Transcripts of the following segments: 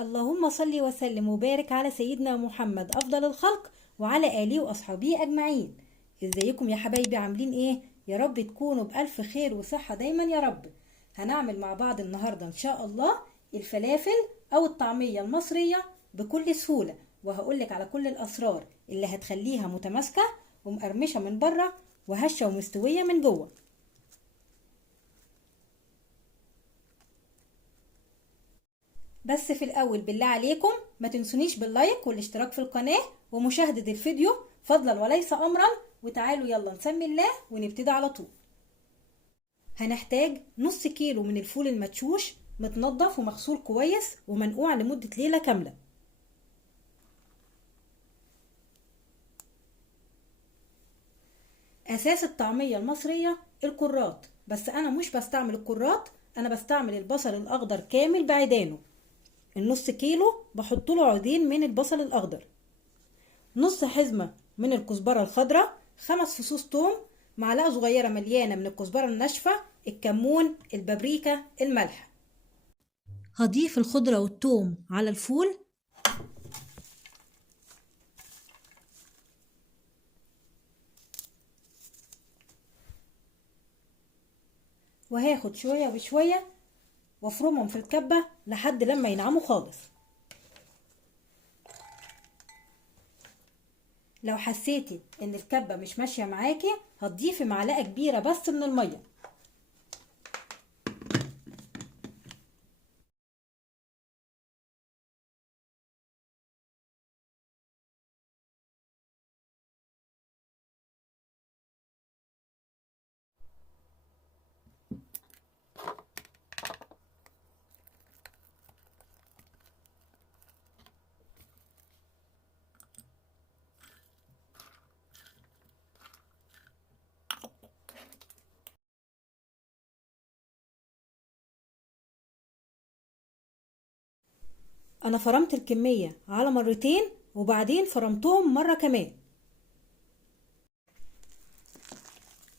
اللهم صل وسلم وبارك على سيدنا محمد أفضل الخلق وعلى آله وأصحابه أجمعين. ازيكم يا حبايبي؟ عاملين ايه؟ يا رب تكونوا بألف خير وصحة دايما يا رب. هنعمل مع بعض النهاردة إن شاء الله الفلافل أو الطعمية المصرية بكل سهولة، وهقولك على كل الأسرار اللي هتخليها متماسكة ومقرمشة من بره وهشة ومستوية من جوه. بس في الأول بالله عليكم ما تنسونيش باللايك والاشتراك في القناة ومشاهدة الفيديو فضلا وليس أمرا. وتعالوا يلا نسمي الله ونبتدي على طول. هنحتاج نص كيلو من الفول المدشوش متنضف ومغسول كويس ومنقوع لمدة ليلة كاملة. أساس الطعمية المصرية الكرات، بس أنا مش بستعمل الكرات، أنا بستعمل البصل الأخضر كامل بعيدانه. النص كيلو بحط له عودين من البصل الأخضر، نص حزمة من الكزبرة الخضراء، 5 فصوص توم، معلقة صغيرة مليانة من الكزبرة الناشفة، الكمون، البابريكا، الملح. هضيف الخضرة والثوم على الفول وهاخد شوية بشوية وافرمهم في الكبة لحد لما ينعموا خالص. لو حسيتي ان الكبة مش ماشية معاكي هتضيفي معلقة كبيرة بس من المية. انا فرمت الكمية على مرتين وبعدين فرمتهم مرة كمان.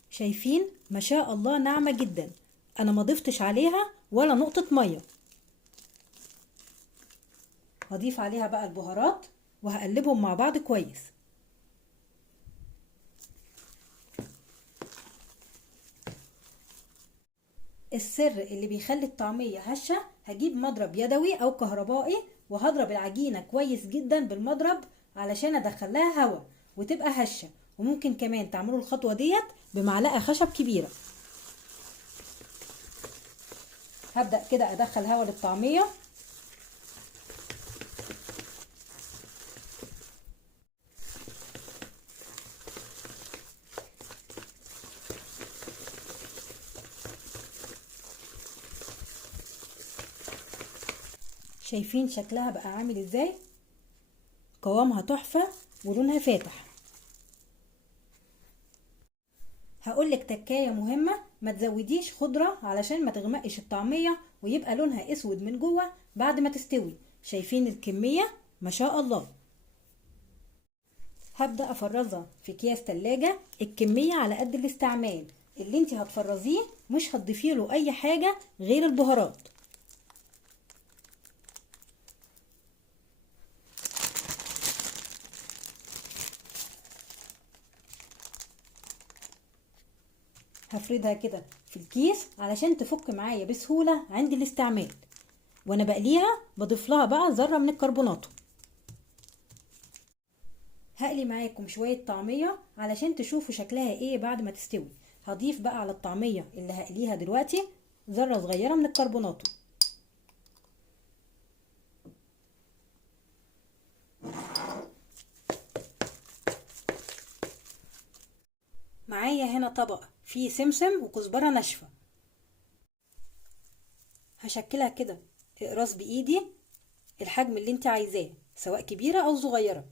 شايفين ما شاء الله ناعمة جدا، انا ما ضفتش عليها ولا نقطة مية. هضيف عليها بقى البهارات وهقلبهم مع بعض كويس. السر اللي بيخلي الطعمية هشة، هجيب مضرب يدوي او كهربائي وهضرب العجينة كويس جدا بالمضرب علشان ادخلها هوا وتبقى هشة. وممكن كمان تعملوا الخطوة ديت بمعلقة خشب كبيرة. هبدأ كده ادخل هوا للطعمية. شايفين شكلها بقى عامل ازاي؟ قوامها تحفة ولونها فاتح. هقولك تكاية مهمة، ما تزوديش خضرة علشان ما تغمقش الطعمية ويبقى لونها اسود من جوه بعد ما تستوي. شايفين الكمية ما شاء الله. هبدأ افرزها في اكياس تلاجة، الكمية على قد الاستعمال. اللي انت هتفرزيه مش هتضيفي له اي حاجة غير البهارات. هفردها كده في الكيس علشان تفك معايا بسهولة عند الاستعمال. وانا بقليها بضيف لها بقى ذرة من الكربوناتو. هقلي معاكم شوية طعمية علشان تشوفوا شكلها ايه بعد ما تستوي. هضيف بقى على الطعمية اللي هقليها دلوقتي ذرة صغيرة من الكربوناتو. معايا هنا طبق فيه سمسم وكزبرة ناشفة. هشكلها كده اقراص بايدي الحجم اللي انت عايزاه سواء كبيرة او صغيرة.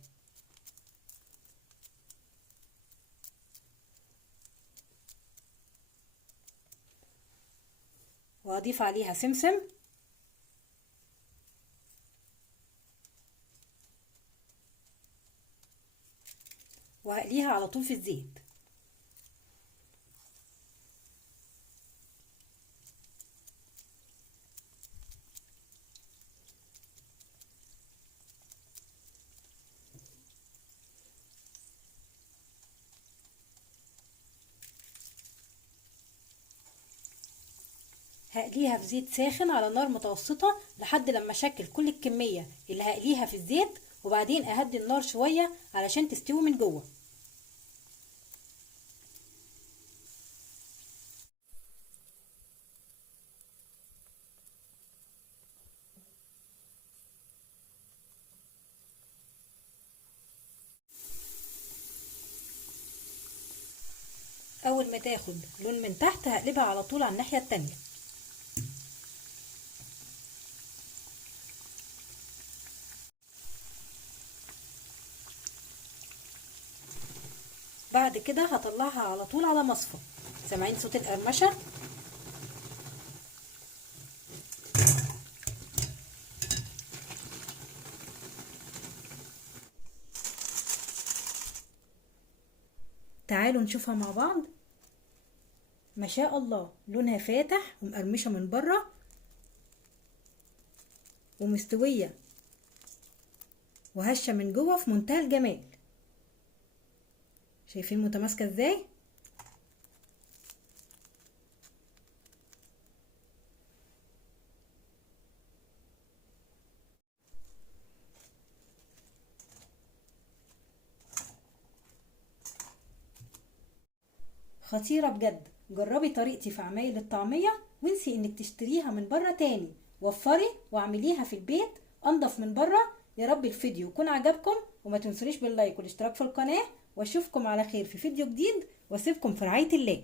وهضيف عليها سمسم وهقليها على طول في الزيت. هقليها في زيت ساخن على نار متوسطة لحد لما اشكل كل الكمية اللي هقليها في الزيت، وبعدين اهدي النار شوية علشان تستوي من جوه. اول ما تاخد لون من تحت هقلبها على طول على الناحية التانية. بعد كده هطلعها على طول على مصفى. سامعين صوت القرمشة؟ تعالوا نشوفها مع بعض. ما شاء الله لونها فاتح ومقرمشة من بره ومستوية وهشة من جوه في منتهى الجمال. شايفين متماسكة ازاي؟ خطيرة بجد. جربي طريقتي في عمايل الطعمية وانسي انك تشتريها من بره تاني. وفري واعمليها في البيت انضف من بره. يا رب الفيديو يكون عجبكم، وما تنسونيش باللايك والاشتراك في القناة، واشوفكم على خير في فيديو جديد، واسيبكم في رعاية الله.